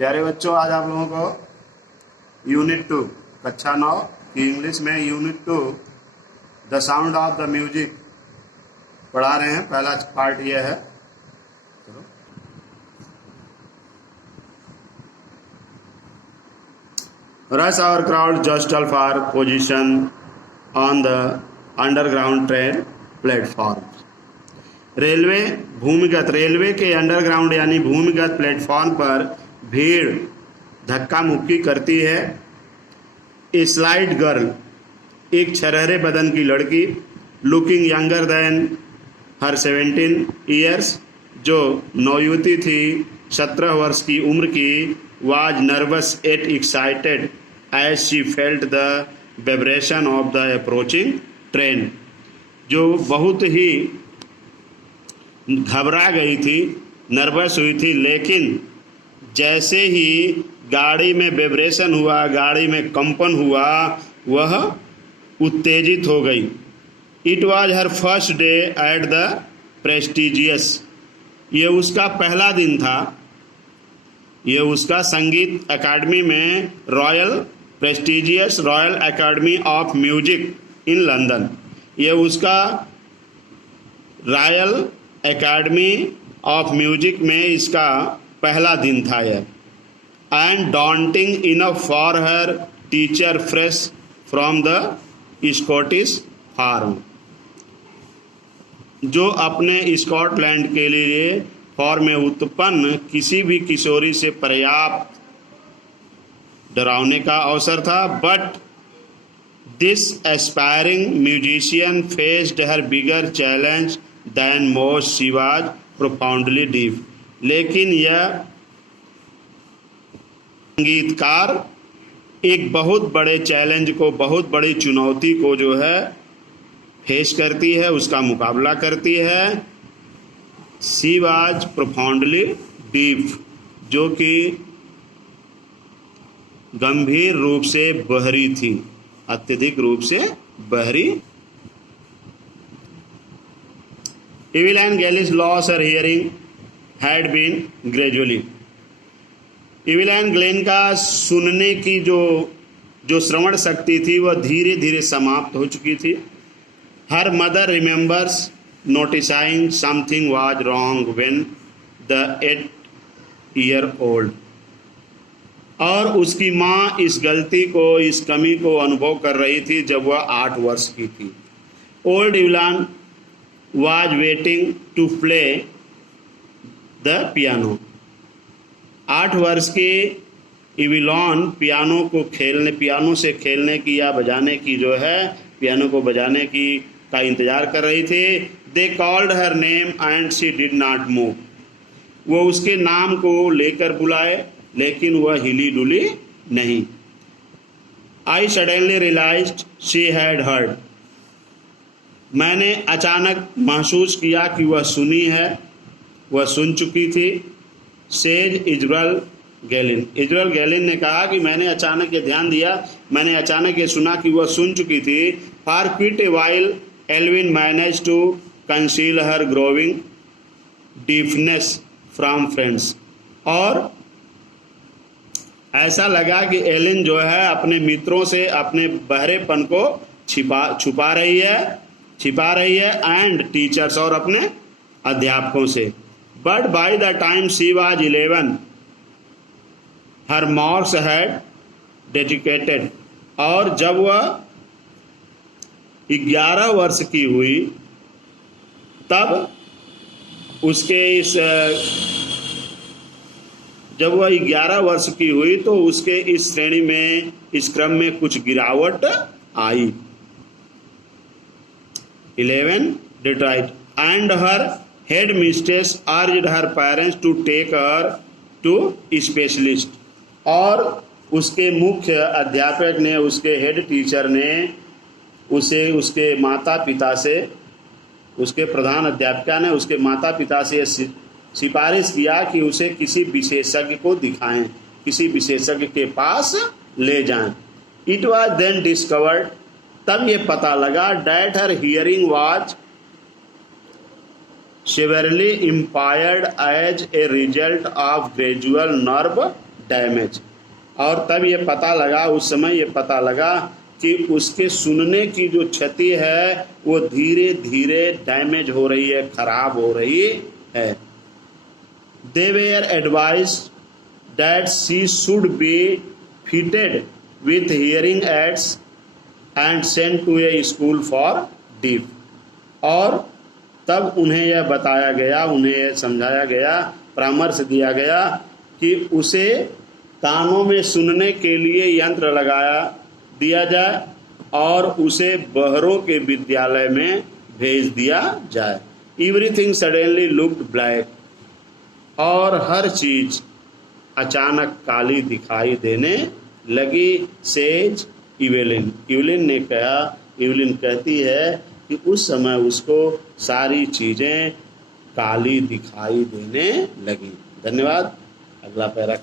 प्यारे बच्चों, आज आप लोगों को यूनिट 2 कक्षा 9 की इंग्लिश में unit 2 the sound of the music पढ़ा रहे हैं। पहला पार्ट यह है। चलो, rush hour crowd jostle for position on the underground train platform. Railway के अंडरग्राउंड यानी भूमिगत प्लेटफॉर्म पर भीड़ धक्का मुक्की करती है। ए स्लाइट गर्ल, एक छरहरे बदन की लड़की, looking younger than her 17 years, जो नौयुवती थी 17 वर्ष की उम्र की, was nervous at excited as she felt the vibration of the approaching train, जो बहुत ही घबरा गई थी, नर्वस हुई थी, लेकिन जैसे ही गाड़ी में वाइब्रेशन हुआ, गाड़ी में कंपन हुआ, वह उत्तेजित हो गई। It was her first day at the prestigious, ये उसका पहला दिन था, ये उसका संगीत अकादमी में prestigious royal academy of music in London, ये उसका रॉयल अकादमी ऑफ म्यूजिक में इसका पहला दिन था यह। And daunting enough for her teacher fresh from the Scottish farm, जो अपने स्कॉटलैंड के लिए फार्म में उत्पन्न किसी भी किशोरी से पर्याप्त डरावने का अवसर था। But this aspiring musician faced her bigger challenge than most, she was profoundly deaf, लेकिन यह संगीतकार एक बहुत बड़े चैलेंज को, बहुत बड़ी चुनौती को जो है फेस करती है, उसका मुकाबला करती है। शी वाज प्रोफाउंडली डीप, जो कि गंभीर रूप से बहरी थी, अत्यधिक रूप से बहरी। Evil and Gallis loss her hearing had been gradually. Evil and Glen का सुनने की जो श्रवण शक्ति थी वह धीरे धीरे समाप्त हो चुकी थी। Her mother remembers noticing something was wrong when the 8-year-old, और उसकी माँ इस गलती को, इस कमी को अनुभव कर रही थी जब वह 8 वर्ष की थी। Old Evelyn was waiting to play the piano. 8 वर्ष की इविलॉन पियानो से खेलने की या बजाने की जो है, पियानो को बजाने की का इंतजार कर रही थी। They called her name and she did not move. वो उसके नाम को लेकर बुलाए, लेकिन वह हिली डुली नहीं। I suddenly realized she had heard. मैंने अचानक महसूस किया कि वह सुनी है, वह सुन चुकी थी। सेज इजराइल गैलिन ने कहा कि मैंने अचानक ये ध्यान दिया, मैंने अचानक ये सुना कि वह सुन चुकी थी। For quite a while Evelyn manage to conceal her growing deafness from friends, और ऐसा लगा कि एलिन जो है अपने मित्रों से अपने बहरेपन को छुपा रही है एंड टीचर्स, और अपने अध्यापकों से। But by the time she was 11 her marks had dedicated, और जब वह 11 वर्ष की हुई तब उसके जब वह 11 वर्ष की हुई तो उसके इस श्रेणी में, इस क्रम में कुछ गिरावट आई। 11 Detroit and her headmistress urged her parents to take her to specialist, और उसके मुख्य अध्यापक ने, उसके हेड टीचर ने उसे उसके माता पिता से, उसके प्रधान अध्यापिका ने उसके माता पिता से सिफारिश किया कि उसे किसी विशेषज्ञ को दिखाएं, किसी विशेषज्ञ के पास ले जाएं। It was then discovered, तब ये पता लगा, that her hearing was severely impaired as a result of gradual nerve damage. और तब ये पता लगा, उस समय ये पता लगा कि उसके सुनने की जो क्षति है वो धीरे धीरे डैमेज हो रही है, खराब हो रही है। They were advised that she should be fitted with hearing aids and sent to a school for deaf। और तब उन्हें यह बताया गया, उन्हें यह समझाया गया, परामर्श दिया गया कि उसे कानों में सुनने के लिए यंत्र लगाया दिया जाए और उसे बहरों के विद्यालय में भेज दिया जाए। एवरीथिंग सडनली लुक्ड ब्लैक, और हर चीज अचानक काली दिखाई देने लगी। सेज इवेलिन, इवेलिन ने कहा, इवेलिन कहती है कि उस समय उसको सारी चीजें काली दिखाई देने लगी। धन्यवाद। अगला पैरा।